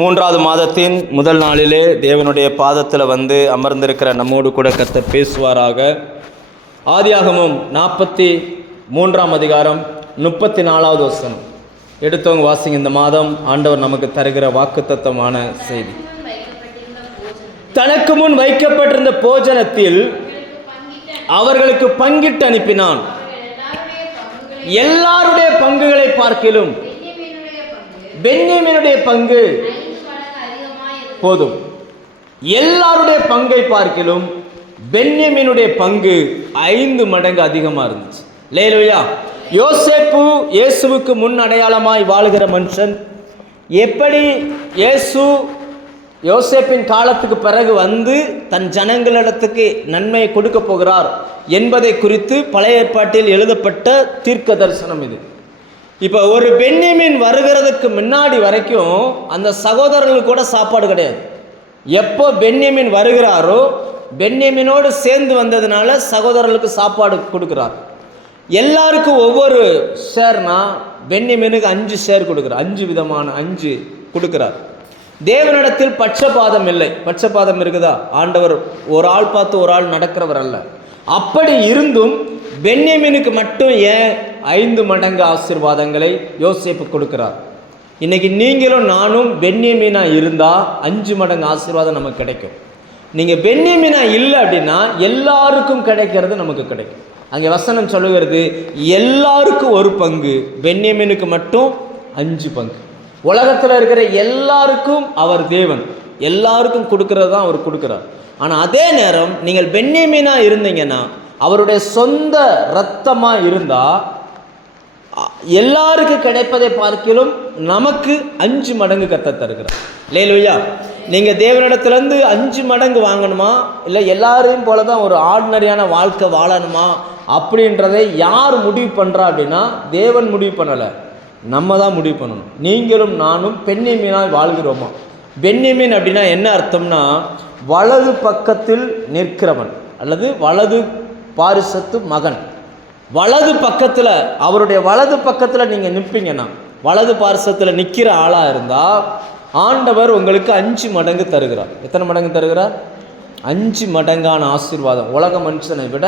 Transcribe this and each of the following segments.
மூன்றாவது மாதத்தின் முதல் நாளிலே தேவனுடைய பாதத்தில் வந்து அமர்ந்திருக்கிற நம்மோடு கூட கர்த்தர் பேசுவாராக. ஆதியாகமம் 43ஆம் அதிகாரம் 34வது வசனம் எடுத்தவங்க வாசிங்க. இந்த மாதம் ஆண்டவர் நமக்கு தருகிற வாக்குத்தத்தமான செய்தி. தனக்கு முன் வைக்கப்பட்டிருந்த போஜனத்தில் அவர்களுக்கு பங்கிட்டு அனுப்பினான். எல்லாருடைய பங்குகளை பார்க்கிலும் பென்யமீனுடைய பங்கு போதும். எல்லாருடைய பங்கை பார்க்கிலும் பென்யமீனுடைய பங்கு 5 மடங்கு அதிகமாக இருந்துச்சு. லேலுயா. யோசேப்பு இயேசுவுக்கு முன் அடையாளமாய் வாழுகிற மனுஷன். எப்படி இயேசு யோசேப்பின் காலத்துக்கு பிறகு வந்து தன் ஜனங்களிடத்துக்கு நன்மையை கொடுக்க போகிறார் என்பதை குறித்து பழைய ஏற்பாட்டில் எழுதப்பட்ட தீர்க்க தரிசனம் இது. இப்போ ஒரு பென்யமீன் வருகிறதுக்கு முன்னாடி வரைக்கும் அந்த சகோதரர்களுக்கு கூட சாப்பாடு கிடையாது. எப்போ பென்யமீன் வருகிறாரோ பென்யமீனோடு சேர்ந்து வந்ததுனால சகோதரர்களுக்கு சாப்பாடு கொடுக்குறார். எல்லாருக்கும் ஒவ்வொரு ஷேர்னா பென்யமீனுக்கு 5 ஷேர் கொடுக்குறார். 5 விதமான 5 கொடுக்குறார். தேவனிடத்தில் பட்சபாதம் இல்லை. பட்சபாதம் இருக்குதா? ஆண்டவர் ஒரு ஆள் பார்த்து ஒரு ஆள் நடக்கிறவர் அல்ல. அப்படி இருந்தும் பென்யமீனுக்கு மட்டும் ஏன் 5 மடங்கு ஆசீர்வாதங்களை யோசேப்பு கொடுக்கிறார்? இன்னைக்கு நீங்களும் நானும் பென்யமீனா இருந்தால் 5 மடங்கு ஆசீர்வாதம் நமக்கு கிடைக்கும். நீங்கள் பென்யமீனா இல்லை அப்படின்னா எல்லாருக்கும் கிடைக்கிறது நமக்கு கிடைக்கும். அங்கே வசனம் சொல்லுகிறது எல்லாருக்கும் ஒரு பங்கு, பென்யமீனுக்கு மட்டும் 5 பங்கு. உலகத்தில் இருக்கிற எல்லாருக்கும் அவர் தேவன், எல்லாருக்கும் கொடுக்கறது தான் அவர் கொடுக்குறார். ஆனால் அதே நேரம் நீங்கள் பென்யமீனா இருந்தீங்கன்னா, அவருடைய சொந்த இரத்தமாக இருந்தால் எல்லாருக்கும் கிடைப்பதை பார்க்கிலும் நமக்கு 5 மடங்கு கர்த்தர் தருகிறார். லேலுயா. நீங்கள் தேவனிடத்துலேருந்து 5 மடங்கு வாங்கணுமா, இல்லை எல்லாரையும் போல தான் ஒரு ஆர்டினரியான வாழ்க்கை வாழணுமா அப்படின்றதை யார் முடிவு பண்ணுறா அப்படின்னா தேவன் முடிவு பண்ணலை, நம்ம தான் முடிவு பண்ணணும். நீங்களும் நானும் பென்யமீனாய் வாழ்கிறோமா? பென்யமீன் அப்படின்னா என்ன அர்த்தம்னா வலது பக்கத்தில் நிற்கிறவன் அல்லது வலது பாரிசத்து மகன். வலது பக்கத்தில், அவருடைய வலது பக்கத்தில் நீங்கள் நிற்பீங்கன்னா, வலது பாரிசத்தில் நிற்கிற ஆளாக இருந்தால் ஆண்டவர் உங்களுக்கு 5 மடங்கு தருகிறார். எத்தனை மடங்கு தருகிறார்? 5 மடங்கான ஆசீர்வாதம். உலக மனுஷனை விட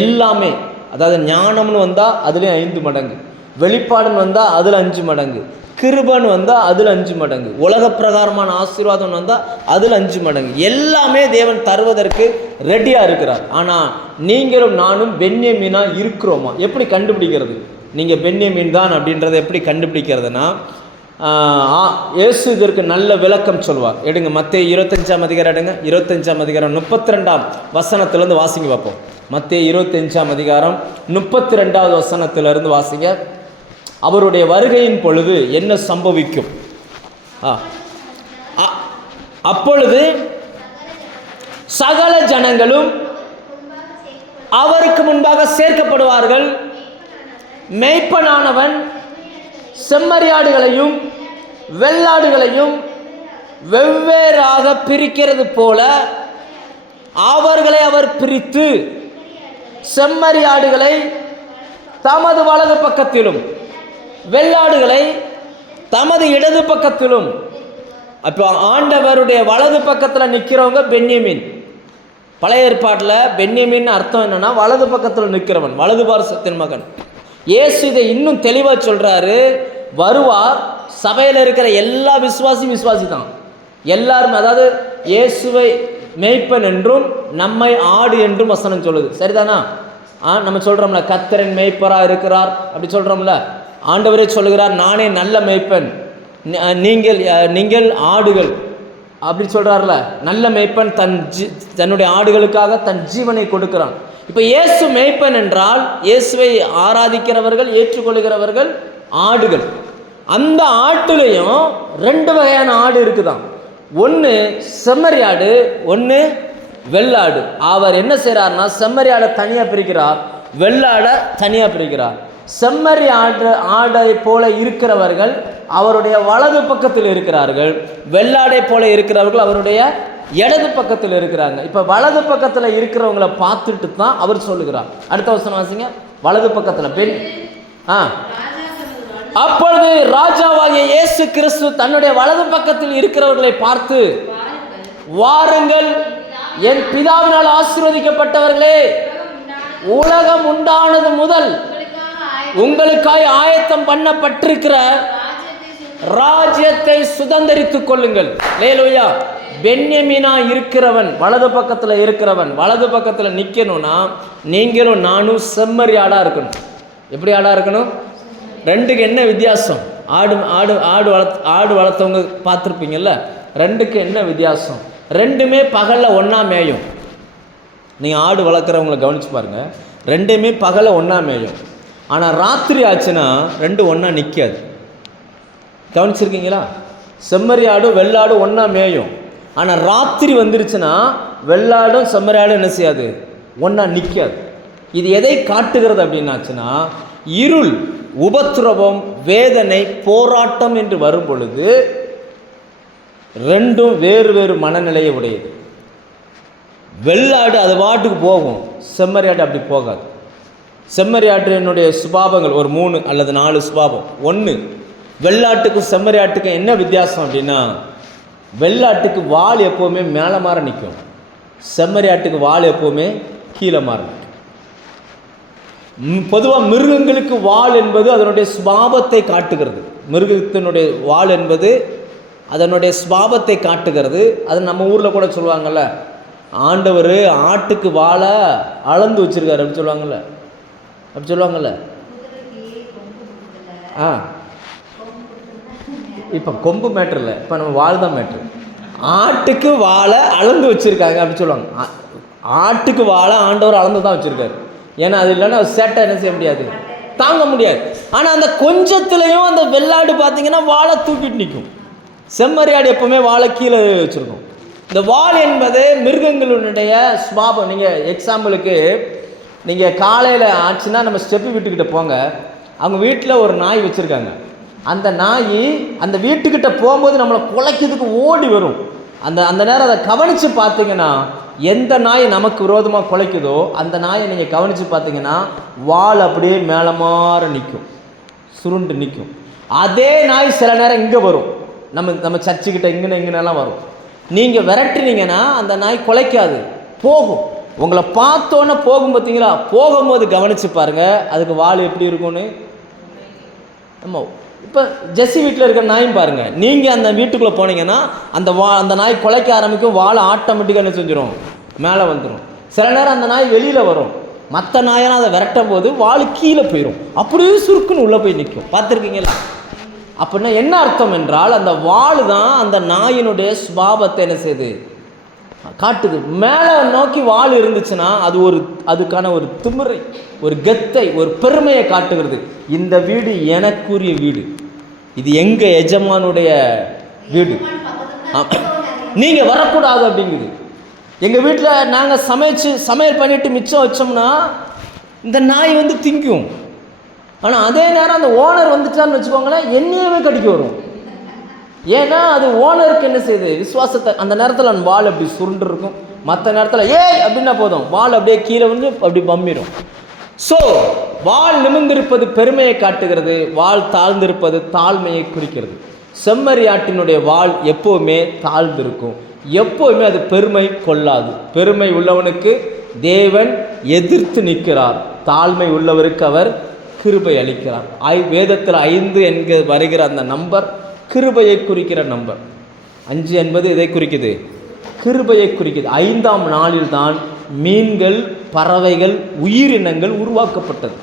எல்லாமே, அதாவது ஞானம்னு வந்தால் அதுலேயும் 5 மடங்கு, வெளிப்பாடுன்னு வந்தால் அதில் 5 மடங்கு, கிருபன்னு வந்தால் அதில் 5 மடங்கு, உலக பிரகாரமான ஆசீர்வாதம் வந்தால் அதில் 5 மடங்கு. எல்லாமே தேவன் தருவதற்கு ரெடியாக இருக்கிறார். ஆனால் நீங்களும் நானும் பென்யமீனா இருக்கிறோமா? எப்படி கண்டுபிடிக்கிறது நீங்கள் பென்யமீன் தான் அப்படின்றத எப்படி கண்டுபிடிக்கிறதுனா, இயேசு இதற்கு நல்ல விளக்கம் சொல்வார். எடுங்க மத்தேயு 25ஆம் அதிகாரம் எடுங்க. 25ஆம் அதிகாரம் 32ஆம் வசனத்திலேருந்து வாசிங்க பார்ப்போம். மத்தேயு 25ஆம் அதிகாரம் 32வது வசனத்திலிருந்து வாசிங்க. அவருடைய வருகையின் பொழுது என்ன சம்பவிக்கும்? அப்பொழுது சகல ஜனங்களும் அவருக்கு முன்பாக சேர்க்கப்படுவார்கள். மேய்ப்பனானவன் செம்மறியாடுகளையும் வெள்ளாடுகளையும் வெவ்வேறாக பிரிக்கிறது போல அவர்களை அவர் பிரித்து செம்மறியாடுகளை தமது வலது பக்கத்திலும் வெள்ளாடுகளை தமது இடது பக்கத்திலும். அப்போ ஆண்டவருடைய வலது பக்கத்தில் நிற்கிறவங்க பென்யமீன். பழைய ஏற்பாட்டில் பென்யமீன் அர்த்தம் என்னன்னா வலது பக்கத்தில் நிற்கிறவன், வலது பாரிசத்தின் மகன். இயேசு இதை இன்னும் தெளிவாக சொல்கிறாரு. வருவார், சபையில் இருக்கிற எல்லா விசுவாசி தான், எல்லாரும். அதாவது இயேசுவை மேய்ப்பன் என்றும் நம்மை ஆடு என்றும் வசனம் சொல்லுது. சரிதானா? நம்ம சொல்கிறோம்ல கர்த்தரின் மேய்ப்பராக இருக்கிறார் அப்படி சொல்கிறோம்ல. ஆண்டவரே சொல்லுகிறார், நானே நல்ல மேய்ப்பன், நீங்கள் ஆடுகள் அப்படி சொல்கிறார்ல. நல்ல மேய்ப்பன் தன்னுடைய ஆடுகளுக்காக தன் ஜீவனை கொடுக்கிறான். இப்போ இயேசு மேய்ப்பன் என்றால் இயேசுவை ஆராதிக்கிறவர்கள், ஏற்றுக்கொள்கிறவர்கள் ஆடுகள். அந்த ஆட்டுலையும் 2 வகையான ஆடு இருக்குதான். ஒன்று செம்மறி ஆடு, ஒன்று வெள்ளாடு. அவர் என்ன செய்கிறார்னா செம்மறி ஆடை தனியாக பிரிக்கிறார், வெள்ளாடை தனியாக பிரிக்கிறார். செம்மறி ஆடை போல இருக்கிறவர்கள் அவருடைய வலது பக்கத்தில் இருக்கிறார்கள், வெள்ளாடை போல இருக்கிறவர்கள் அவருடைய இடது பக்கத்தில் இருக்கிறாங்க. இப்போ வலது பக்கத்தில் இருக்கிறவங்களை பார்த்துட்டு தான் அவர் சொல்லுகிறார். அடுத்த வசனம் வாசிங்க. வலது பக்கத்தில் பெண் அப்பொழுது ராஜாவாகிய இயேசு கிறிஸ்து தன்னுடைய வலது பக்கத்தில் இருக்கிறவர்களை பார்த்து, வாருங்கள், என் பிதாவினால் ஆசீர்வதிக்கப்பட்டவர்களே, உலகம் உண்டானது முதல் உங்களுக்காய் ஆயத்தம் பண்ணப்பட்டிருக்கிற ராஜ்யத்தை சுதந்தரித்துக் கொள்ளுங்கள். அல்லேலூயா. பென்யமீனா இருக்கிறவன், வலது பக்கத்தில் இருக்கிறவன் வலது பக்கத்தில் நிற்கணும்னா நீங்களும் நானும் செம்மறி ஆடா இருக்கணும். எப்படி ஆடா இருக்கணும்? ரெண்டுக்கு என்ன வித்தியாசம்? ஆடு வளர்த்தவங்க பார்த்துருப்பீங்கல்ல, ரெண்டுக்கு என்ன வித்தியாசம்? ரெண்டுமே பகலில் ஒன்றா மேயும். நீங்கள் ஆடு வளர்க்குறவங்கள கவனித்து பாருங்கள், ரெண்டுமே பகலில் ஒன்றா மேயும். ஆனால் ராத்திரி ஆச்சுன்னா ரெண்டு ஒன்றா நிற்காது. கவனிச்சிருக்கீங்களா? செம்மறி ஆடும் வெள்ளாடும் ஒன்றா மேயும். ஆனால் ராத்திரி வந்துருச்சுன்னா வெள்ளாடும் செம்மறி ஆடும் என்ன செய்யாது? ஒன்றா நிற்காது. இது எதை காட்டுகிறது அப்படின்னாச்சுன்னா, இருள், உபத்திரவம், வேதனை, போராட்டம் என்று வரும் பொழுது ரெண்டும் வேறு வேறு மனநிலையை உடையது. வெள்ளாடு அது பாட்டுக்கு போகும், செம்மறி ஆடு அப்படி போகாது. செம்மறி ஆட்டினுடைய சுபாவங்கள் ஒரு 3 அல்லது 4 சுபாவம். ஒன்று, வெள்ளாட்டுக்கும் செம்மறி ஆட்டுக்கும் என்ன வித்தியாசம் அப்படின்னா, வெள்ளாட்டுக்கு வால் எப்போவுமே மேலே மாற நிற்கும், செம்மறி ஆட்டுக்கு வால் எப்போவுமே கீழே மாற நிற்கும். பொதுவாக மிருகங்களுக்கு வால் என்பது அதனுடைய சுபாவத்தை காட்டுகிறது. மிருகத்தினுடைய வால் என்பது அதனுடைய சுபாவத்தை காட்டுகிறது. அது நம்ம ஊரில் கூட சொல்லுவாங்கள்ல, ஆண்டவர் ஆட்டுக்கு வாழை அளந்து வச்சுருக்காரு அப்படின்னு சொல்லுவாங்கள்ல, அப்படி சொல்லுவாங்கள்ல. இப்போ கொம்பு மேட்ரு இல்லை, இப்போ நம்ம வால் தான் மேட்ரு. ஆட்டுக்கு வாழை அளந்து வச்சுருக்காங்க அப்படின்னு சொல்லுவாங்க. ஆட்டுக்கு வாழை ஆண்டவர் அளந்து தான் வச்சுருக்காரு. ஏன்னா அது இல்லைன்னா சேட்டை என்ன செய்ய முடியாது, தாங்க முடியாது. ஆனால் அந்த கொஞ்சத்துலேயும் அந்த வெள்ளாடு பார்த்தீங்கன்னா வாழை தூக்கிட்டு நிற்கும். செம்மறி ஆடு எப்போவுமே வாழை கீழே வச்சுருக்கும். இந்த வால் என்பது மிருகங்களுடைய சுபாவம். நீங்கள் எக்ஸாம்பிளுக்கு நீங்கள் காலையில் ஆச்சுன்னா நம்ம ஸ்டெப்பு வீட்டுக்கிட்ட போங்க, அவங்க வீட்டில் ஒரு நாய் வச்சுருக்காங்க. அந்த நாய் அந்த வீட்டுக்கிட்ட போகும்போது நம்மளை குலைக்கிறதுக்கு ஓடி வரும். அந்த நேரம் அதை கவனித்து பார்த்தீங்கன்னா, எந்த நாய் நமக்கு விரோதமாக குலைக்குதோ அந்த நாயை நீங்கள் கவனித்து பார்த்தீங்கன்னா வால் அப்படியே மேலே மாற நிற்கும், சுருண்டு நிற்கும். அதே நாய் சில நேரம் இங்கே வரும், நம்ம சர்ச்சுக்கிட்ட இங்கெல்லாம் வரும். நீங்கள் விரட்டுனீங்கன்னா அந்த நாய் குலைக்காது, போகும். உங்களை பார்த்தோன்னே போகும். பார்த்தீங்களா? போகும்போது கவனித்து பாருங்கள் அதுக்கு வால் எப்படி இருக்கும்னு. நம்ம இப்போ ஜெஸ்ஸி வீட்டில் இருக்கிற நாயும் பாருங்கள், நீங்கள் அந்த வீட்டுக்குள்ளே போனீங்கன்னா அந்த நாய் குலைக்க ஆரம்பிக்கும், வாழை ஆட்டோமேட்டிக்காக என்ன செஞ்சிடும், மேலே வந்துடும். சில நேரம் அந்த நாய் வெளியில் வரும், மற்ற நாயெல்லாம் அதை விரட்டும் போது வாள் கீழே போயிடும், அப்படியே சுருக்குன்னு உள்ளே போய் நிற்கும். பார்த்துருக்கீங்களா? அப்படின்னா என்ன அர்த்தம் என்றால், அந்த வாள் தான் அந்த நாயினுடைய சுபாவத்தை என்ன செய்யுது, காட்டுது. மேலே நோக்கி வாள் இருந்துச்சுன்னா அதுக்கான ஒரு திமிரை, ஒரு கெத்தை, ஒரு பெருமையை காட்டுகிறது. இந்த வீடு எனக்குரிய வீடு, இது எங்கள் எஜமானுடைய வீடு, நீங்கள் வரக்கூடாது அப்படிங்குது. எங்கள் வீட்டில் நாங்கள் சமையல் பண்ணிவிட்டு மிச்சம் வச்சோம்னா இந்த நாய் வந்து திங்கும். ஆனால் அதே நேரம் அந்த ஓனர் வந்துட்டான்னு வச்சுக்கோங்களேன், என்னையவே கடிக்க வரும். ஏன்னா அது ஓனருக்கு என்ன செய்யுது, விசுவாசத்தை. அந்த நேரத்தில் அந்த வால் அப்படி சுருண்டு இருக்கும், மற்ற நேரத்தில் ஏய் அப்படின்னா போதும், வால் அப்படியே கீழே வந்து அப்படி பம்மிடும். ஸோ வால் நிமிர்ந்திருப்பது பெருமையை காட்டுகிறது, வால் தாழ்ந்திருப்பது தாழ்மையை குறிக்கிறது. செம்மறி ஆட்டினுடைய வால் எப்போவுமே தாழ்ந்திருக்கும், எப்போவுமே அது பெருமை கொள்ளாது. பெருமை உள்ளவனுக்கு தேவன் எதிர்த்து நிற்கிறார், தாழ்மை உள்ளவருக்கு அவர் கிருபை அளிக்கிறார். வேதத்தில் 5 என்கிற வருகிற அந்த நம்பர் கிருபையை குறிக்கிற நம்பர். 5 என்பது இதை குறிக்குது, கிருபையை குறிக்குது. 5ஆம் நாளில் தான் மீன்கள், பறவைகள், உயிரினங்கள் உருவாக்கப்பட்டது.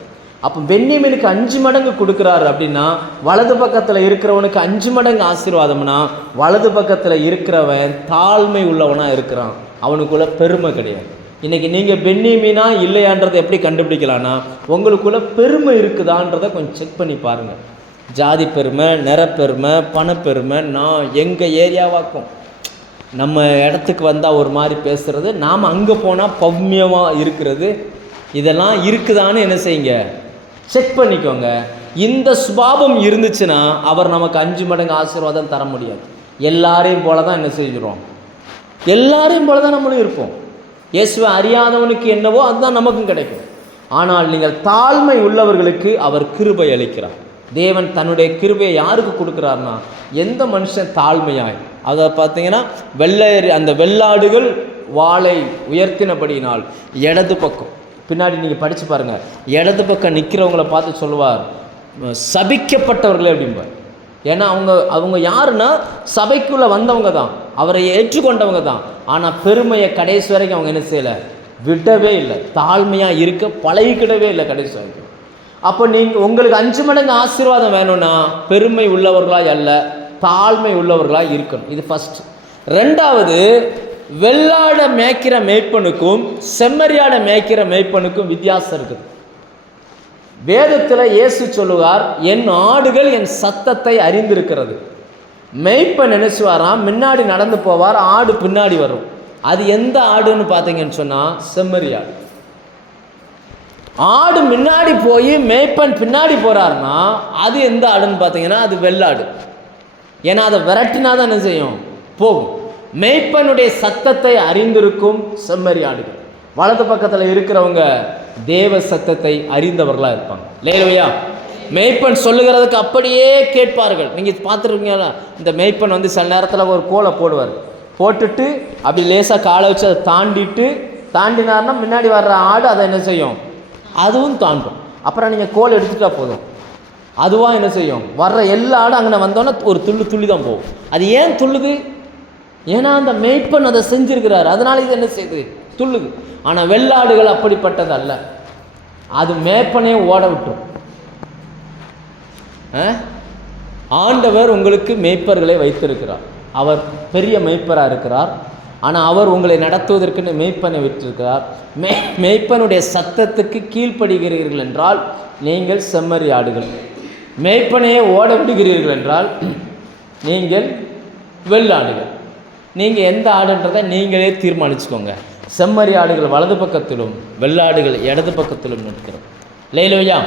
அப்போ பென்யமீனுக்கு 5 மடங்கு கொடுக்குறாரு அப்படின்னா, வலது பக்கத்தில் இருக்கிறவனுக்கு 5 மடங்கு ஆசீர்வாதம்னா, வலது பக்கத்தில் இருக்கிறவன் தாழ்மை உள்ளவனாக இருக்கிறான், அவனுக்குள்ள பெருமை கிடையாது. இன்றைக்கி நீங்கள் பென்யமீனா இல்லையான்றதை எப்படி கண்டுபிடிக்கலான்னா, உங்களுக்குள்ள பெருமை இருக்குதான்றதை கொஞ்சம் செக் பண்ணி பாருங்கள். ஜாதி பெருமை, நிறப்பெருமை, பணப்பெருமை, நான் எங்கள் ஏரியாவாக்கும், நம்ம இடத்துக்கு வந்தால் ஒரு மாதிரி பேசுகிறது, நாம் அங்கே போனால் பவ்யமாக இருக்கிறது, இதெல்லாம் இருக்குதான்னு என்ன செய்யுங்க, செக் பண்ணிக்கோங்க. இந்த சுபாவம் இருந்துச்சுன்னா அவர் நமக்கு 5 மடங்கு ஆசீர்வாதம் தர முடியாது. எல்லாரையும் போல தான் என்ன செஞ்சிடும், எல்லாரையும் போல தான் நம்மளும் இருப்போம். இயேசுவை அறியாதவனுக்கு என்னவோ அதுதான் நமக்கும் கிடைக்கும். ஆனால் நீங்கள் தாழ்மை உள்ளவர்களுக்கு அவர் கிருபை அளிக்கிறார். தேவன் தன்னுடைய கிருபையை யாருக்கு கொடுக்குறாருன்னா, எந்த மனுஷன் தாழ்மையாய், அதை பார்த்தீங்கன்னா அந்த வெள்ளாடுகள் வாளை உயர்த்தினபடினால் இடது பக்கம், பின்னாடி நீங்கள் படித்து பாருங்கள், இடது பக்கம் நிற்கிறவங்கள பார்த்து சொல்லுவார், சபிக்கப்பட்டவர்களே அப்படிம்பார். ஏன்னா அவங்க யாருன்னா சபைக்குள்ளே வந்தவங்க தான், அவரை ஏற்றுக்கொண்டவங்க தான். ஆனால் பெருமையை கடைசி வரைக்கும் அவங்க என்ன செய்யலை, விடவே இல்லை. தாழ்மையாக இருக்க பழகிக்கிடவே இல்லை கடைசி வரைக்கும். அப்போ உங்களுக்கு 5 மடங்கு ஆசீர்வாதம் வேணும்னா பெருமை உள்ளவர்களாக அல்ல, தாழ்மை உள்ளவர்களாக இருக்கணும். இது ஃபஸ்ட். ரெண்டாவது, வெள்ளாடை மேய்க்கிற மேய்ப்பனுக்கும் செம்மறியாடை மேய்க்கிற மேய்ப்பனுக்கும் வித்தியாசம் இருக்குது. வேதத்தில் இயேசு சொல்லுவார், என் ஆடுகள் என் சத்தத்தை அறிந்திருக்கிறது. மேய்ப்பன் நினைச்சுவாராம், முன்னாடி நடந்து போவார், ஆடு பின்னாடி வரும். அது எந்த ஆடுன்னு பார்த்தீங்கன்னு சொன்னால் செம்மறியாடு. ஆடு முன்னாடி போய் மேய்ப்பன் பின்னாடி போகிறாருன்னா அது எந்த ஆடுன்னு பார்த்தீங்கன்னா அது வெள்ளாடு. ஏன்னா அதை விரட்டினா தான் என்ன செய்யும், போகும். மேய்ப்பனுடைய சத்தத்தை அறிந்திருக்கும் செம்மறியாடுகள். வலது பக்கத்தில் இருக்கிறவங்க தேவ சத்தத்தை அறிந்தவர்களாக இருப்பாங்க. லேலுயா. மேய்ப்பன் சொல்லுகிறதுக்கு அப்படியே கேட்பார்கள். நீங்கள் பார்த்துருக்கீங்களா, இந்த மேய்ப்பன் வந்து சில நேரத்தில் ஒரு கோலை போடுவார், போட்டுட்டு அப்படி லேசாக காலை வச்சு அதை தாண்டினார்னா முன்னாடி வர்ற ஆடு அதை என்ன செய்யும், அதுவும் தாண்டும். அப்புறம் நீங்கள் கோல் எடுத்துட்டா போதும், அதுவாக என்ன செய்யும், வர்ற எல்லா ஆடும் அங்கே வந்தோன்னே ஒரு துள்ளி தான் போகும். அது ஏன் துள்ளுது, ஏன்னா அந்த மேய்ப்பன் அதை செஞ்சிருக்கிறார், அதனால இது என்ன செய்யுது, துள்ளுது. ஆனால் வெள்ளாடுகள் அப்படிப்பட்டது அல்ல, அது மேய்ப்பனே ஓட விட்டுரும். ஆண்டவர் உங்களுக்கு மேய்ப்பர்களை வைத்திருக்கிறார், அவர் பெரிய மேய்ப்பராக இருக்கிறார். ஆனால் அவர் உங்களை நடத்துவதற்குன்னு மேய்ப்பனை விட்டிருக்கிறார். மேய்ப்பனுடைய சத்தத்துக்கு கீழ்ப்படுகிறீர்கள் என்றால் நீங்கள் செம்மறி ஆடுகள், மேய்ப்பனையே ஓட விடுகிறீர்கள் என்றால் நீங்கள் வெள்ளாடுகள். நீங்கள் எந்த ஆடுன்றதை நீங்களே தீர்மானிச்சுக்கோங்க. செம்மறி ஆடுகள் வலது பக்கத்திலும் வெள்ளாடுகள் இடது பக்கத்திலும் நிற்கிறோம். லேலுயா.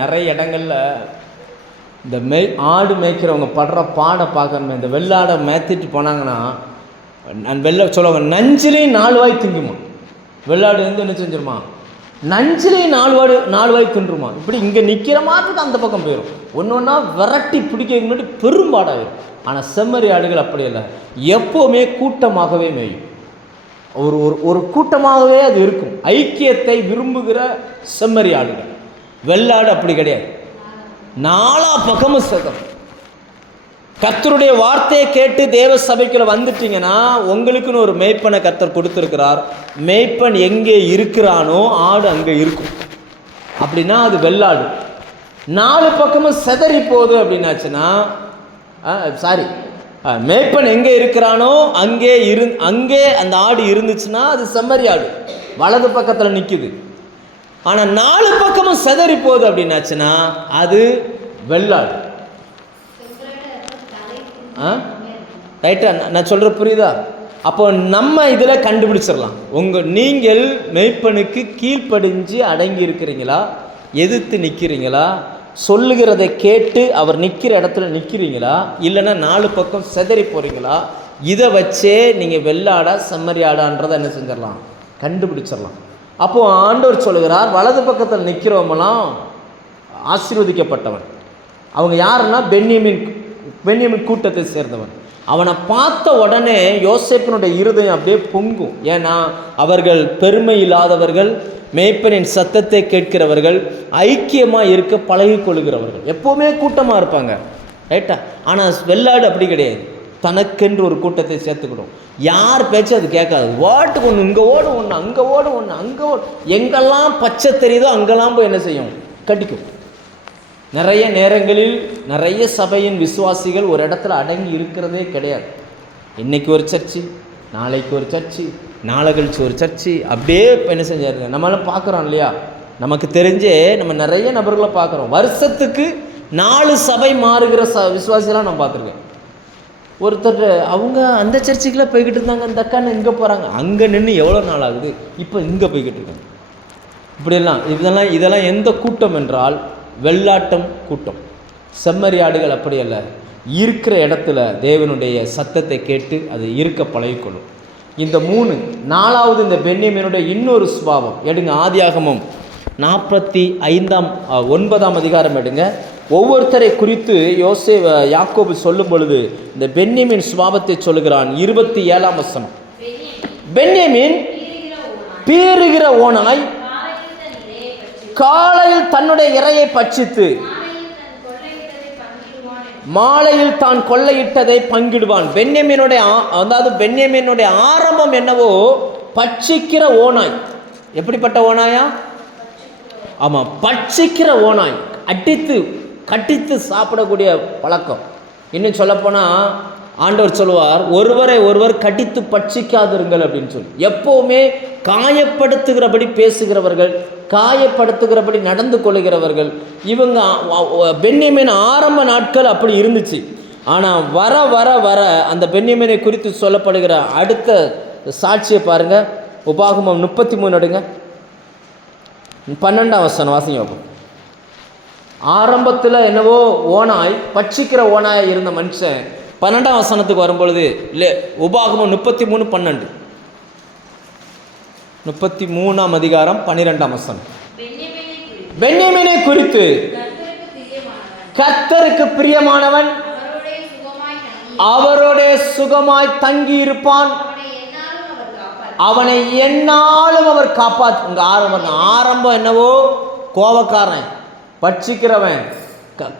நிறைய இடங்களில் இந்த ஆடு மேய்க்கிறவங்க படுற பாடை பார்க்கணுமே. இந்த வெள்ளாடை மேய்த்திட்டு போனாங்கன்னா சொல்லுவாங்க, நஞ்சிலையும் 4 வாய் திங்குமா. வெள்ளாடு வந்து என்ன செஞ்சிருமா, நஞ்சிலையும் 4 வாய் தின்றுமா. இப்படி இங்கே நிற்கிற மாதிரி அந்த பக்கம் போயிடும். ஒன்றா விரட்டி பிடிக்க முன்னாடி பெரும்பாடாகும். ஆனால் செம்மறி ஆடுகள் அப்படி இல்லை, எப்போவுமே கூட்டமாகவே மேயும். ஒரு கூட்டமாகவே அது இருக்கும். ஐக்கியத்தை விரும்புகிற செம்மறி ஆடுகள். வெள்ளாடு அப்படி கிடையாது, 4 பக்கமும் சத்தம். கர்த்தருடைய வார்த்தையை கேட்டு தேவ சபைக்குள்ள வந்துட்டீங்கன்னா உங்களுக்குன்னு ஒரு மேய்ப்பனை கர்த்தர் கொடுத்துருக்கிறார். மேய்ப்பன் எங்கே இருக்கிறானோ ஆடு அங்கே இருக்கும். அப்படின்னா அது வெள்ளாடு. 4 பக்கமும் செதறி போகுது அப்படின்னாச்சுன்னா, மேய்ப்பன் எங்கே இருக்கிறானோ அங்கே அந்த ஆடு இருந்துச்சுன்னா அது செம்மறி ஆடு, வலது பக்கத்தில் நிற்குது. ஆனால் 4 பக்கமும் செதறி போகுது அப்படின்னாச்சுன்னா அது வெள்ளாடு. ரைட்டா, நான் சொல்கிற புரியுதா? அப்போ நம்ம இதில் கண்டுபிடிச்சிடலாம். நீங்கள் மெய்ப்பனுக்கு கீழ்ப்படிஞ்சு அடங்கி இருக்கிறீங்களா, எதிர்த்து நிற்கிறீங்களா, சொல்லுகிறதை கேட்டு அவர் நிற்கிற இடத்துல நிற்கிறீங்களா, இல்லைன்னா 4 பக்கம் செதறி போகிறீங்களா? இதை வச்சே நீங்கள் வெள்ளாடா செம்மறி ஆடான்றதை என்ன செஞ்சிடலாம், கண்டுபிடிச்சிடலாம். அப்போது ஆண்டவர் சொல்லுகிறார், வலது பக்கத்தில் நிற்கிறவங்களாம் ஆசீர்வதிக்கப்பட்டவன். அவங்க யாருன்னா பென்யமீன் கூட்டத்தை சேர்ந்தவன். அவனை பார்த்த உடனே யோசேப்பினுடைய இருதயம் அப்படியே பொங்கும். ஏன்னா அவர்கள் பெருமை இல்லாதவர்கள், மேய்ப்பனின் சத்தத்தை கேட்கிறவர்கள், ஐக்கியமாக இருக்க பழகி கொள்கிறவர்கள், எப்போவுமே கூட்டமாக இருப்பாங்க. ரைட்டா? ஆனால் வெள்ளாடு அப்படி கிடையாது, தனக்கென்று ஒரு கூட்டத்தை சேர்த்துக்கிடும். யார் பேச்சு அது கேட்காது. ஓட்டுக்கு ஒன்று இங்கே ஓடு, ஒன்று அங்கே ஓடு, ஒன்று அங்கே ஓடு, எங்கெல்லாம் பச்சை தெரியுதோ அங்கெல்லாம் போய் என்ன செய்யும், கட்டிக்கும். நிறைய நேரங்களில் நிறைய சபையின் விசுவாசிகள் ஒரு இடத்துல அடங்கி இருக்கிறதே கிடையாது. இன்றைக்கி ஒரு சர்ச்சு, நாளைக்கு ஒரு சர்ச்சு, நாளை கழிச்சு ஒரு சர்ச்சு, அப்படியே என்ன செஞ்சாருங்க. நம்மளாம் பார்க்குறோம் இல்லையா, நமக்கு தெரிஞ்சே நம்ம நிறைய நபர்களை பார்க்குறோம். வருஷத்துக்கு 4 சபை மாறுகிற விசுவாசிகளாக நான் பார்த்துருக்கேன். ஒருத்தர் அவங்க அந்த சர்ச்சுக்கெலாம் போய்கிட்டு இருந்தாங்க, அந்த அக்கான்னு இங்கே போகிறாங்க, அங்கே நின்று எவ்வளோ நாள் ஆகுது, இப்போ இங்கே போய்கிட்டு இருக்காங்க. இப்படியெல்லாம் இதெல்லாம் எந்த கூட்டம் என்றால் வெள்ளாட்டம் கூட்டம். செம்மறி ஆடுகள் அப்படி அல்ல, இருக்கிற இடத்துல தேவனுடைய சத்தத்தை கேட்டு அது இருக்க பழகிக்கொள்ளும். இந்த 3. 4வது இந்த பென்யமீனுடைய இன்னொரு சுபாவம். எடுங்க, ஆதியாகமம் 45 அதிகாரம் எடுங்க. ஒவ்வொருத்தரை குறித்து யாக்கோபு சொல்லும் பொழுது இந்த பென்யமீன் சுபாவத்தை சொல்லுகிறான். 27 வசனம். பென்யமீன் பீறுகிற ஓனாய், காலையில் தன்னுடைய இரையை பட்சித்து மாலையில் தான் கொள்ளையிட்டதை பங்கிடுவான். பென்யமீனுடைய ஆரம்பம் என்னவோ பட்சிக்கிற ஓனாய். எப்படிப்பட்ட ஓனாயா? ஆமா, பட்சிக்கிற ஓனாய், அடித்து கட்டித்து சாப்பிடக்கூடிய பழக்கம். இன்னும் சொல்லப்போனால் ஆண்டவர் சொல்லுவார், ஒருவரை ஒருவர் கடித்து பட்சிக்காதிருங்கள் அப்படின்னு சொல்லி. எப்போவுமே காயப்படுத்துகிறபடி பேசுகிறவர்கள், காயப்படுத்துகிறபடி நடந்து கொள்கிறவர்கள் இவங்க. பென்யமீன் ஆரம்ப நாட்கள் அப்படி இருந்துச்சு. ஆனால் வர வர வர அந்த பென்யமீனை குறித்து சொல்லப்படுகிற அடுத்த சாட்சியை பாருங்கள். உபாகமம் 33 எடுங்க. 12 வசனம் வாசிங்க. ஆரம்பத்தில் என்னவோ ஓனாய், பட்சிக்கிற ஓனாய் இருந்த மனுஷன் 12 வசனத்துக்கு வரும்பொழுது உபாகமம் 33:12, 33 அதிகாரம் 12 வசனம். பென்யமீனை குறித்து கர்த்தருக்கு பிரியமானவன், அவரோட சுகமாய் தங்கி இருப்பான், அவனை எந்நாளும் அவர் காப்பாற்று. ஆரம்பம் என்னவோ கோபக்காரன், பட்சிக்கிறவன்,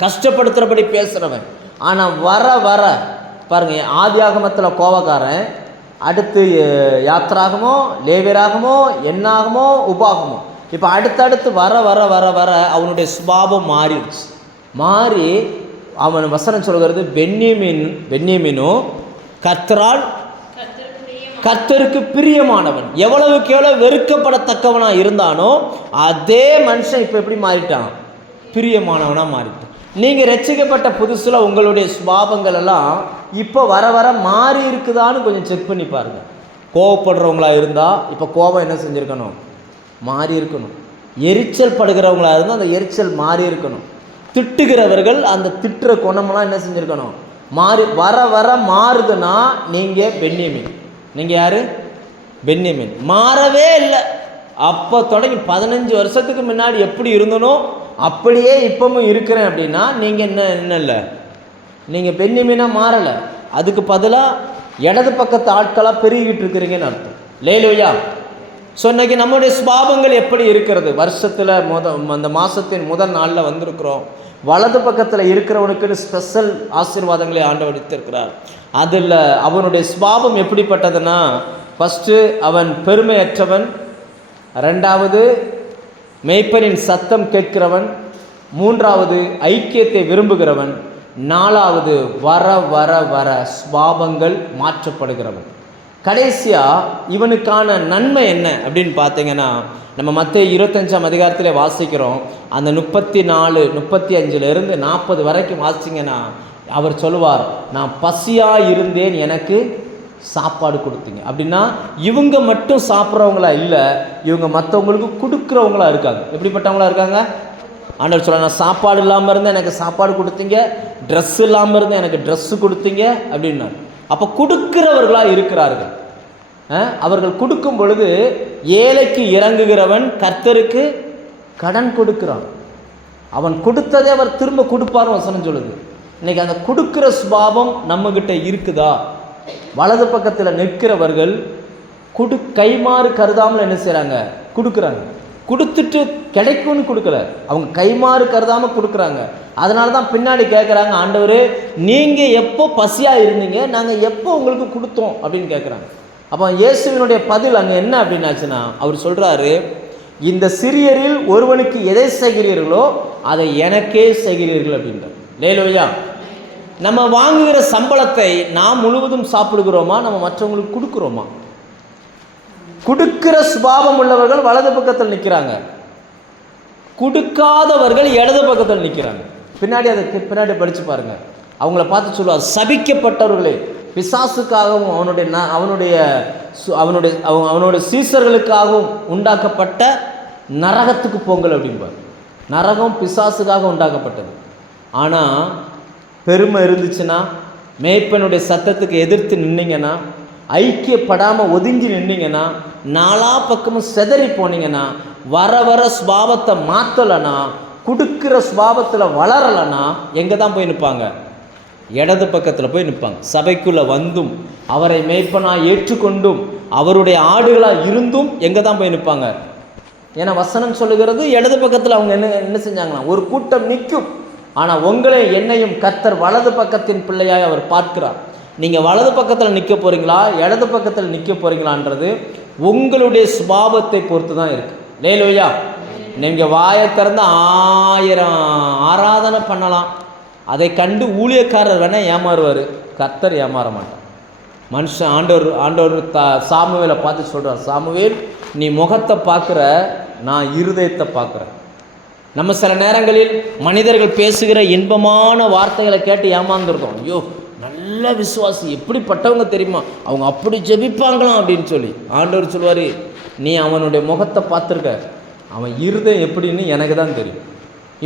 கஷ்டப்படுத்துகிறபடி பேசுகிறவன். ஆனால் வர வர பாருங்க, ஆதியாகமத்தில் கோபக்காரன், அடுத்து யாத்திராகமோ, லேவியராகமோ, எண்ணாகமோ, உபாகமோ, இப்போ அடுத்தடுத்து வர வர வர வர அவனுடைய சுபாவம் மாறிடுச்சு. மாறி அவன் வசனம் சொல்கிறது, பென்யமீனோ கர்த்தருக்கு பிரியமானவன். எவ்வளவுக்கு எவ்வளவு வெறுக்கப்படத்தக்கவனாக இருந்தானோ அதே மனுஷன் இப்போ எப்படி மாறிட்டான்? பிரியமானவனாக மாறிட்டான். நீங்கள் ரட்சிக்கப்பட்ட புதுசில் உங்களுடைய சுபாவங்கள் எல்லாம் இப்போ வர வர மாறி இருக்குதான்னு கொஞ்சம் செக் பண்ணி பாருங்கள். கோவப்படுறவங்களா இருந்தால் இப்போ கோபம் என்ன செஞ்சுருக்கணும்? மாறி இருக்கணும். எரிச்சல் படுகிறவங்களா இருந்தால் அந்த எரிச்சல் மாறி இருக்கணும். திட்டுகிறவர்கள் அந்த திட்டுற குணமெல்லாம் என்ன செஞ்சுருக்கணும்? மாறி வர வர மாறுதுன்னா நீங்கள் பென்யமீன். நீங்கள் யார்? பென்யமீன். மாறவே இல்லை. அப்போ தொடங்கி 15 வருஷத்துக்கு முன்னாடி எப்படி இருந்தனோ அப்படியே இப்பவும் இருக்கிறேன் அப்படின்னா நீங்கள் என்ன இல்லை, நீங்கள் பென்யமீனாக மாறலை. அதுக்கு பதிலாக இடது பக்கத்து ஆட்களாக பெருகிட்டு இருக்கிறீங்கன்னு அர்த்தம். லேலூயா. ஸோ இன்றைக்கி நம்முடைய சுபாவங்கள் எப்படி இருக்கிறது? வருஷத்தில் அந்த மாதத்தின் முதல் நாளில் வந்திருக்கிறோம். வலது பக்கத்தில் இருக்கிறவனுக்குன்னு ஸ்பெஷல் ஆசீர்வாதங்களை ஆண்டவர் வைத்திருக்கிறார். அதில் அவனுடைய சுபாவம் எப்படிப்பட்டதுன்னா, ஃபஸ்ட்டு அவன் பெருமையற்றவன், 2வது மேய்ப்பனின் சத்தம் கேட்கிறவன், 3வது ஐக்கியத்தை விரும்புகிறவன், 4வது வர வர வர சுபாவங்கள் மாற்றப்படுகிறவன். கடைசியாக இவனுக்கான நன்மை என்ன அப்படின்னு பார்த்தீங்கன்னா, நம்ம மத்தேயு 25 அதிகாரத்தில் வாசிக்கிறோம். அந்த 34, 35 40 வரைக்கும் வாசிச்சிங்கன்னா அவர் சொல்லுவார், நான் பசியாக இருந்தேன், எனக்கு சாப்பாடு கொடுத்தீங்க. அப்படின்னா இவங்க மட்டும் சாப்பிட்றவங்களா இல்லை, இவங்க மற்றவங்களுக்கு கொடுக்குறவங்களா இருக்காங்க. எப்படிப்பட்டவங்களா இருக்காங்க? ஆண்டவர் சொல்ல, நான் சாப்பாடு இல்லாமல் இருந்தேன், எனக்கு சாப்பாடு கொடுத்தீங்க, ட்ரெஸ் இல்லாமல் இருந்தேன், எனக்கு ட்ரெஸ்ஸு கொடுத்தீங்க அப்படின்னார். அப்போ கொடுக்கிறவர்களாக இருக்கிறார்கள். அவர்கள் கொடுக்கும் பொழுது ஏழைக்கு இறங்குகிறவன் கர்த்தருக்கு கடன் கொடுக்கிறான். அவன் கொடுத்ததே அவர் திரும்ப கொடுப்பார் வசனம் சொல்லுது. இன்னைக்கு அந்த கொடுக்கிற சுபாவம் நம்மகிட்ட இருக்குதா? வலது பக்கத்தில் நிற்கிறவர்கள் கைமாறு கருதாமல் என்ன செய்கிறாங்க? கொடுக்குறாங்க. கொடுத்துட்டு கிடைக்கும்னு கொடுக்கல, அவங்க கைமாறு கருதாமல் கொடுக்குறாங்க. அதனால தான் பின்னாடி கேட்குறாங்க, ஆண்டவரே நீங்கள் எப்போ பசியாக இருந்தீங்க, நாங்கள் எப்போ உங்களுக்கு கொடுத்தோம் அப்படின்னு கேட்குறாங்க. அப்போ இயேசுவினுடைய பதில் அங்கே என்ன அப்படின்னாச்சுன்னா, அவர் சொல்கிறாரு, இந்த சிறியரில் ஒருவனுக்கு எதை செய்கிறீர்களோ அதை எனக்கே செய்கிறீர்கள் அப்படின்றார். லேலோயா. நம்ம வாங்குகிற சம்பளத்தை நாம் முழுவதும் சாப்பிடுகிறோமா, நம்ம மற்றவங்களுக்கு கொடுக்குறோமா? கொடுக்கிற சுபாவம் உள்ளவர்கள் வலது பக்கத்தில் நிற்கிறாங்க, கொடுக்காதவர்கள் இடது பக்கத்தில் நிற்கிறாங்க. பின்னாடி படித்து பாருங்க. அவங்கள பார்த்து சொல்லுவார், சபிக்கப்பட்டவர்களே, பிசாசுக்காகவும் அவனுடைய சீசர்களுக்காகவும் உண்டாக்கப்பட்ட நரகத்துக்கு போங்கள் அப்படின்பார். நரகம் பிசாசுக்காக உண்டாக்கப்பட்டது. ஆனால் பெருமை இருந்துச்சுன்னா, மேய்ப்பனுடைய சத்தத்துக்கு எதிர்த்து நின்னீங்கன்னா, ஐக்கியப்படாமல் ஒதுங்கி நின்னீங்கன்னா, நாலா பக்கமும் செதறி போனீங்கன்னா, வர வர சுபாவத்தை மாற்றலைன்னா, கொடுக்குற சுபாவத்தில் வளரலைன்னா எங்கே தான் போய் நிற்பாங்க? இடது பக்கத்தில் போய் நிற்பாங்க. சபைக்குள்ளே வந்தும் அவரை மேய்ப்பனாக ஏற்றுக்கொண்டும் அவருடைய ஆடுகளாக இருந்தும் எங்கே தான் போய் நிற்பாங்க? ஏன்னா வசனம் சொல்லுகிறது இடது பக்கத்தில் அவங்க என்ன செஞ்சாங்களாம்? ஒரு கூட்டம் நிற்கும். ஆனால் உங்களை என்னையும் கர்த்தர் வலது பக்கத்தின் பிள்ளையாய் அவர் பார்க்கிறார். நீங்கள் வலது பக்கத்தில் நிற்க போகிறீங்களா, இடது பக்கத்தில் நிற்க போகிறீங்களான்றது உங்களுடைய சுபாவத்தை பொறுத்து தான் இருக்குது. லேலோயா, நீங்கள் வாயை திறந்து 1000 ஆராதனை பண்ணலாம், அதை கண்டு ஊழியக்காரர் வேணால் ஏமாறுவார், கர்த்தர் ஏமாற மாட்டார். மனுஷன் ஆண்டவர் சாமுவேலை பார்த்து சொல்கிறார், சாமுவேல் நீ முகத்தை பார்க்குற, நான் இருதயத்தை பார்க்குறேன். நம்ம சில நேரங்களில் மனிதர்கள் பேசுகிற இன்பமான வார்த்தைகளை கேட்டு ஏமாந்துருக்கோம். ஐயோ நல்ல விசுவாசி, எப்படிப்பட்டவங்க தெரியுமா, அவங்க அப்படி ஜெபிப்பாங்களாம் அப்படின்னு சொல்லி. ஆண்டவர் சொல்வார், நீ அவனுடைய முகத்தை பார்த்துருக்க, அவன் இருதயம் எப்படின்னு எனக்கு தான் தெரியும்.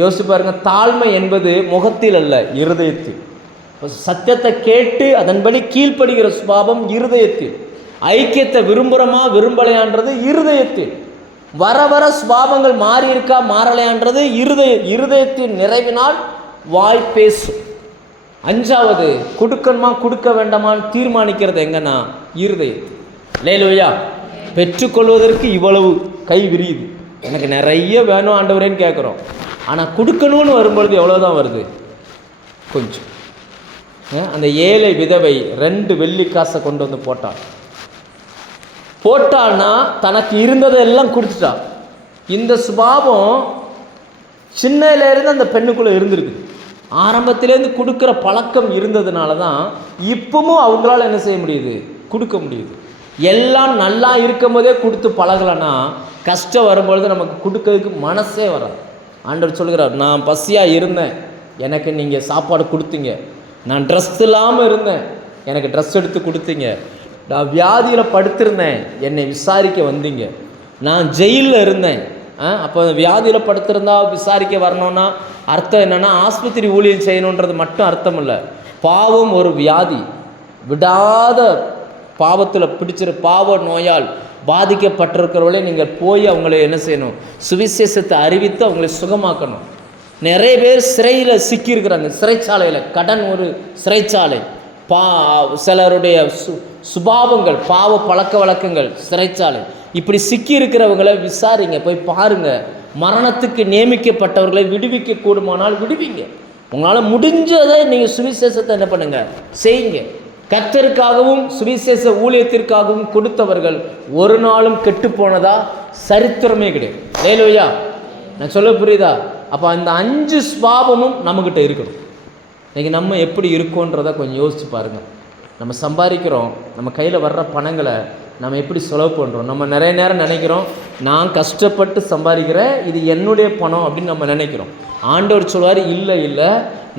யோசிச்சு பாருங்க, தாழ்மை என்பது முகத்தில் அல்ல, இருதயத்தில். சத்தியத்தை கேட்டு அதன்படி கீழ்ப்படுகிற சுபாவம் இருதயத்தில். ஐக்கியத்தை விரும்புகிறோமா விரும்பலையான்றது இருதயத்தில். வர வர சுபாவங்கள் மாறி இருக்கா மாறலையான்றது இருதயத்தின் நிறைவினால் வாய் பேசும். 5வது, கொடுக்கணுமா கொடுக்க வேண்டாமான்னு தீர்மானிக்கிறது எங்கன்னா இருதயத்தில். லேலோயா, பெற்றுக்கொள்வதற்கு இவ்வளவு கை விரியுது, எனக்கு நிறைய வேணும் ஆண்டவரேன்னு கேட்குறோம். ஆனால் கொடுக்கணும்னு வரும்பொழுது எவ்வளோதான் வருது? கொஞ்சம். அந்த ஏழை விதவை 2 வெள்ளி காசை கொண்டு வந்து போட்டான்னா தனக்கு இருந்ததெல்லாம் கொடுத்துட்டா. இந்த சுபாவம் சின்னையிலேருந்து அந்த பெண்ணுக்குள்ளே இருந்திருக்கு. ஆரம்பத்திலேருந்து கொடுக்குற பழக்கம் இருந்ததுனால தான் இப்பவும் அவங்களால என்ன செய்ய முடியுது? கொடுக்க முடியுது. எல்லாம் நல்லா இருக்கும் போதே கொடுத்து பழகலைன்னா கஷ்டம் வரும்பொழுது நமக்கு கொடுக்கறதுக்கு மனசே வராது. ஆண்டவர் சொல்கிறார், நான் பசியாக இருந்தேன், எனக்கு நீங்கள் சாப்பாடு கொடுத்தீங்க. நான் ட்ரெஸ் இல்லாமல் இருந்தேன், எனக்கு ட்ரெஸ் எடுத்து கொடுத்தீங்க. நான் வியாதியில் படுத்திருந்தேன், என்னை விசாரிக்க வந்தீங்க. நான் ஜெயிலில் இருந்தேன், அப்போ வியாதியில் படுத்திருந்தா விசாரிக்க வரணும்னா அர்த்தம் என்னென்னா ஆஸ்பத்திரி ஊழியம் செய்யணுன்றது மட்டும் அர்த்தம் இல்லை. பாவம் ஒரு வியாதி, விடாத பாவத்தில் பிடிச்சிரு பாவ நோயால் பாதிக்கப்பட்டிருக்கிறவர்களே நீங்கள் போய் அவங்கள என்ன செய்யணும்? சுவிசேஷத்தை அறிவித்து அவங்களை சுகமாக்கணும். நிறைய பேர் சிறையில் சிக்கியிருக்கிறாங்க. சிறைச்சாலையில், கடன் ஒரு சிறைச்சாலை, சிலருடைய சுபாவங்கள், பாவ பழக்க வழக்கங்கள் சிறைச்சாலை. இப்படி சிக்கி இருக்கிறவங்களை விசாரிங்க, போய் பாருங்கள். மரணத்துக்கு நியமிக்கப்பட்டவர்களை விடுவிக்க கூடுமானால் விடுவிங்க. உங்களால் முடிஞ்சதை நீங்கள் சுவிசேஷத்தை என்ன பண்ணுங்க, செய்யுங்க. கர்த்தருக்காகவும் சுவிசேஷ ஊழியத்திற்காகவும் கொடுத்தவர்கள் ஒரு நாளும் கெட்டு போனதா சரித்திரமே கிடையாது. ஏலோயா, நான் சொல்ல புரியுதா? அப்போ அந்த 5 சுபாவமும் நம்மக்கிட்ட இருக்கணும். இன்றைக்கி நம்ம எப்படி இருக்கோன்றதை கொஞ்சம் யோசிச்சு பாருங்கள். நம்ம சம்பாதிக்கிறோம், நம்ம கையில் வர்ற பணங்களை நம்ம எப்படி செலவு பண்ணுறோம்? நம்ம நிறைய நேரம் நினைக்கிறோம், நான் கஷ்டப்பட்டு சம்பாதிக்கிறேன், இது என்னுடைய பணம் அப்படின்னு நம்ம நினைக்கிறோம். ஆண்டவர் சொல்வார், இல்லை இல்லை,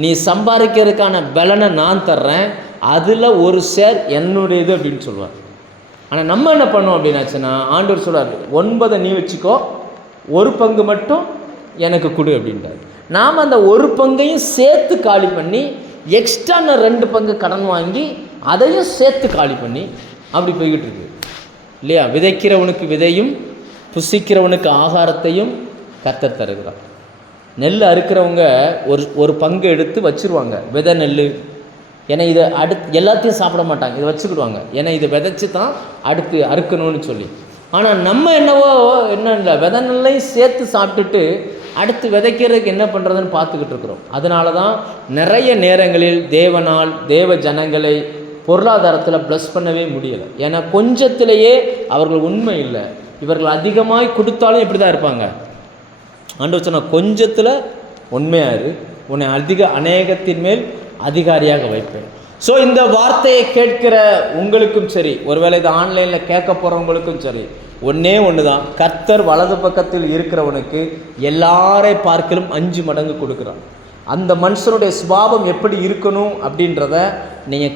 நீ சம்பாதிக்கிறதுக்கான பலனை நான் தர்றேன், அதில் ஒரு ஷேர் என்னுடையது அப்படின்னு சொல்லுவார். ஆனால் நம்ம என்ன பண்ணோம் அப்படின்னாச்சுன்னா, ஆண்டவர் சொல்வார், 9 நீ வச்சுக்கோ, 1 பங்கு மட்டும் எனக்கு கொடு அப்படின்றார். நாம் அந்த 1 பங்கையும் சேர்த்து காலி பண்ணி எக்ஸ்ட்ரா 2 பங்கு கடன் வாங்கி அதையும் சேர்த்து காலி பண்ணி அப்படி போய்கிட்டு இருக்கு இல்லையா? விதைக்கிறவனுக்கு விதையும் புசிக்கிறவனுக்கு ஆகாரத்தையும் கர்த்தர் தருகிறார். நெல் அறுக்கிறவங்க ஒரு பங்கு எடுத்து வச்சுருவாங்க, விதை நெல். ஏன்னா இதை அடுத்து எல்லாத்தையும் சாப்பிட மாட்டாங்க, இதை வச்சுக்கிடுவாங்க. ஏன்னா இதை விதைச்சி தான் அடுத்து அறுக்கணும்னு சொல்லி. ஆனால் நம்ம என்னவோ என்ன இல்லை, விதை நெல்லையும் சேர்த்து சாப்பிட்டுட்டு அடுத்து விதைக்கிறதுக்கு என்ன பண்ணுறதுன்னு பார்த்துக்கிட்டு இருக்கிறோம். அதனால தான் நிறைய நேரங்களில் தேவனால் தேவ ஜனங்களை பொருளாதாரத்தில் ப்ளஸ் பண்ணவே முடியலை. ஏன்னா கொஞ்சத்திலேயே அவர்கள் உண்மை இல்லை. இவர்கள் அதிகமாய் கொடுத்தாலும் இப்படி தான் இருப்பாங்க. ஆண்டவர் சொன்ன, கொஞ்சத்தில் உண்மையாரு, உன்னை அநேகத்தின் மேல் அதிகாரியாக வைப்பேன். ஸோ இந்த வார்த்தையை கேட்கிற உங்களுக்கும் சரி, ஒருவேளை இது ஆன்லைனில் கேட்க போகிறவங்களுக்கும் சரி, ஒன்றே ஒன்று தான், கர்த்தர் வலது பக்கத்தில் இருக்கிறவனுக்கு எல்லாரை பார்க்கலும் 5 மடங்கு கொடுக்குறான். அந்த மனுஷனுடைய சுபாவம் எப்படி இருக்கணும் அப்படின்றத நீங்கள்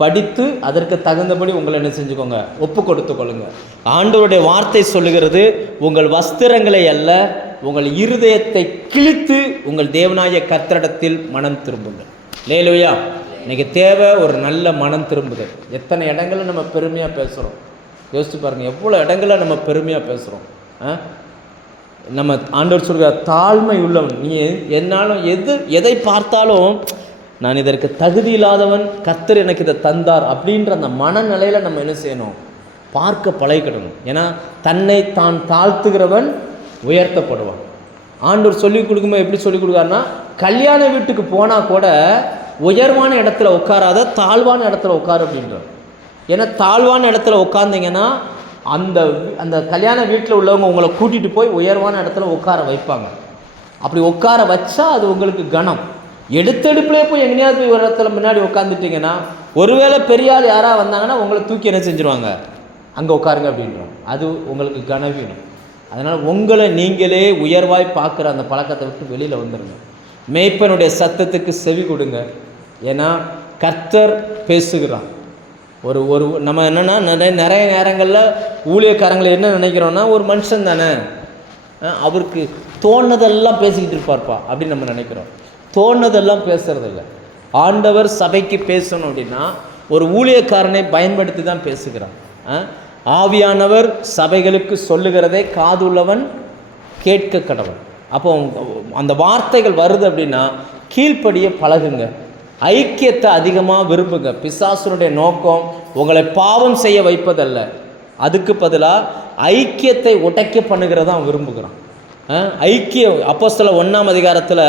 படித்து அதற்கு தகுந்தபடி உங்களை என்ன செஞ்சுக்கோங்க, ஒப்பு கொடுத்து கொள்ளுங்க. ஆண்டவருடைய வார்த்தை சொல்லுகிறது, உங்கள் வஸ்திரங்களை அல்ல, உங்கள் இருதயத்தை கிழித்து உங்கள் தேவனாய கர்த்தரிடத்தில் மனம் திரும்புங்கள். லேலூயா. இன்றைக்கி தேவை ஒரு நல்ல மனம் திரும்புதல். எத்தனை இடங்களில் நம்ம பெருமையாக பேசுகிறோம், யோசிச்சு பாருங்கள். எவ்வளோ இடங்களில் நம்ம பெருமையாக பேசுகிறோம். நம்ம ஆண்டவர் சொல்கிற தாழ்மை உள்ளவன், நீ என்னாலும் எதை பார்த்தாலும் நான் இதற்கு தகுதி இல்லாதவன், கர்த்தர் எனக்கு இதை தந்தார் அப்படின்ற அந்த மனநிலையில் நம்ம என்ன செய்யணும், பார்க்க பழகிக்கிடணும். ஏன்னா தன்னை தான் தாழ்த்துகிறவன் உயர்த்தப்படுவான். ஆண்டவர் சொல்லிக் கொடுக்கும்போது எப்படி சொல்லிக் கொடுக்காருன்னா, கல்யாண வீட்டுக்கு போனால் கூட உயர்வான இடத்துல உட்காராத, தாழ்வான இடத்துல உட்காரு அப்படின்றார். ஏன்னா தாழ்வான இடத்துல உட்கார்ந்தீங்கன்னா அந்த அந்த கல்யாண வீட்டில் உள்ளவங்க உங்களை கூட்டிகிட்டு போய் உயர்வான இடத்துல உட்கார வைப்பாங்க. அப்படி உட்கார வச்சா அது உங்களுக்கு கனம். எடுத்தெடுப்புலேயே போய் எங்கேயாவது போய் ஒரு இடத்துல முன்னாடி உட்காந்துட்டிங்கன்னா, ஒருவேளை பெரிய ஆள் யாராக வந்தாங்கன்னா உங்களை தூக்கி என்ன செஞ்சுருவாங்க, அங்கே உட்காருங்க அப்படின்றோம். அது உங்களுக்கு கனவீனம். அதனால் உங்களை நீங்களே உயர்வாய் பார்க்குற அந்த பழக்கத்தை விட்டு வெளியில் வந்துடுங்க. மேய்ப்பனுடைய சத்தத்துக்கு செவி கொடுங்க. ஏன்னா கர்த்தர் பேசுகிறான். ஒரு நம்ம என்னென்னா நிறைய நேரங்களில் ஊழியக்காரங்களை என்ன நினைக்கிறோன்னா, ஒரு மனுஷன் தானே, அவருக்கு தோணுதெல்லாம் பேசிக்கிட்டு இருப்பார்ப்பா அப்படின்னு நம்ம நினைக்கிறோம். தோணுதெல்லாம் பேசுறதில்லை. ஆண்டவர் சபைக்கு பேசணும் அப்படின்னா ஒரு ஊழியக்காரனை பயன்படுத்தி தான் பேசுகிறான். ஆவியானவர் சபைகளுக்கு சொல்லுகிறதை காதுள்ளவன் கேட்க கடவன். அப்போ அந்த வார்த்தைகள் வருது அப்படின்னா கீழ்ப்படிய பழகுங்க. ஐக்கியத்தை அதிகமாக விரும்புங்க. பிசாசுனுடைய நோக்கம் உங்களை பாவம் செய்ய வைப்பதல்ல, அதுக்கு பதிலாக ஐக்கியத்தை உடைக்க பண்ணுகிறதான் விரும்புகிறான். ஐக்கியம் அப்போஸ்தலர் 1ஆம் அதிகாரத்தில்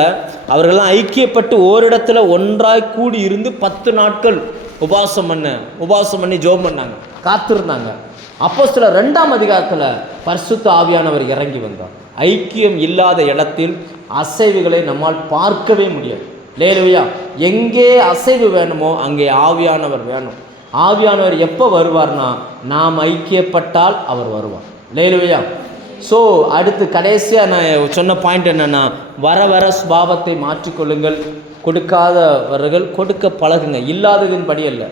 அவர்கள்லாம் ஐக்கியப்பட்டு ஓரிடத்துல ஒன்றாய் கூடி இருந்து 10 நாட்கள் உபவாசம் பண்ணி ஜெபம் பண்ணாங்க, காத்திருந்தாங்க. அப்போஸ்தலர் 2ஆம் அதிகாரத்தில் பரிசுத்த ஆவியானவர் இறங்கி வந்தார். ஐக்கியம் இல்லாத இடத்தில் அசைவுகளை நம்மால் பார்க்கவே முடியாது. லேலுயா, எங்கே அசைவு வேணுமோ அங்கே ஆவியானவர் வேணும். ஆவியானவர் எப்போ வருவார்னா நாம் ஐக்கியப்பட்டால் அவர் வருவார். லேலுயா. ஸோ அடுத்து கடைசியாக நான் சொன்ன பாயிண்ட் என்னென்னா, வர சுபாவத்தை மாற்றிக்கொள்ளுங்கள். கொடுக்காதவர்கள் கொடுக்க பழகுங்க. இல்லாததின் படி அல்ல,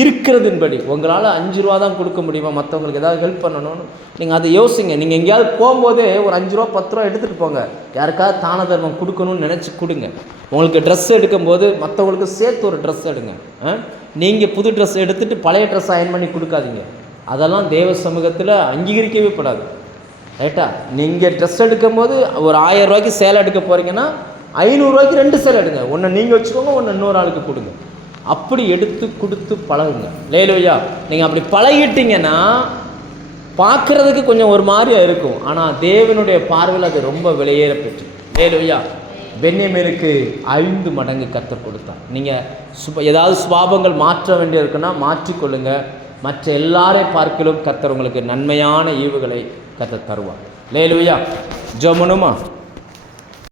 இருக்கிறதின் படி. உங்களால் 5 ரூபா தான் கொடுக்க முடியுமா, மற்றவங்களுக்கு ஏதாவது ஹெல்ப் பண்ணணும்னு நீங்கள் அதை யோசிங்க. நீங்கள் எங்கேயாவது போகும்போதே ஒரு 5 ரூபா 10 ரூபா எடுத்துகிட்டு போங்க. யாருக்காவது தான தர்மம் கொடுக்கணும்னு நினச்சி கொடுங்க. உங்களுக்கு ட்ரெஸ் எடுக்கும்போது மற்றவங்களுக்கு சேர்த்து ஒரு ட்ரெஸ் எடுங்க. நீங்கள் புது ட்ரெஸ் எடுத்துகிட்டு பழைய ட்ரெஸ் அயன் பண்ணி கொடுக்காதீங்க. அதெல்லாம் தேவ சமூகத்தில் அங்கீகரிக்கவே படாது. ரைட்டா? நீங்கள் ட்ரெஸ் எடுக்கும்போது ஒரு 1000 ரூபாய்க்கு சேலை எடுக்க போகிறீங்கன்னா 500 ரூபாய்க்கு 2 சேலை எடுங்க. ஒன்று நீங்கள் வச்சுக்கோங்க, ஒன்று இன்னொரு ஆளுக்கு கொடுங்க. அப்படி எடுத்து கொடுத்து பழகுங்க. லேலுயா. நீங்கள் அப்படி பழகிட்டீங்கன்னா பார்க்குறதுக்கு கொஞ்சம் ஒரு மாதிரியாக இருக்கும், ஆனால் தேவனுடைய பார்வையில் அது ரொம்ப விலையேற பெற்று. லேலுயா. பென்யமீனுக்கு 5 மடங்கு கர்த்தர் கொடுத்தார். நீங்கள் ஏதாவது சுபாவங்கள் மாற்ற வேண்டிய இருக்குன்னா மாற்றிக்கொள்ளுங்க. மற்ற எல்லாரை பார்க்கலும் கர்த்தர் உங்களுக்கு நன்மையான ஈவுகளை கர்த்தர் தருவார். லேலுயா. ஜெபம் பண்ணுமா?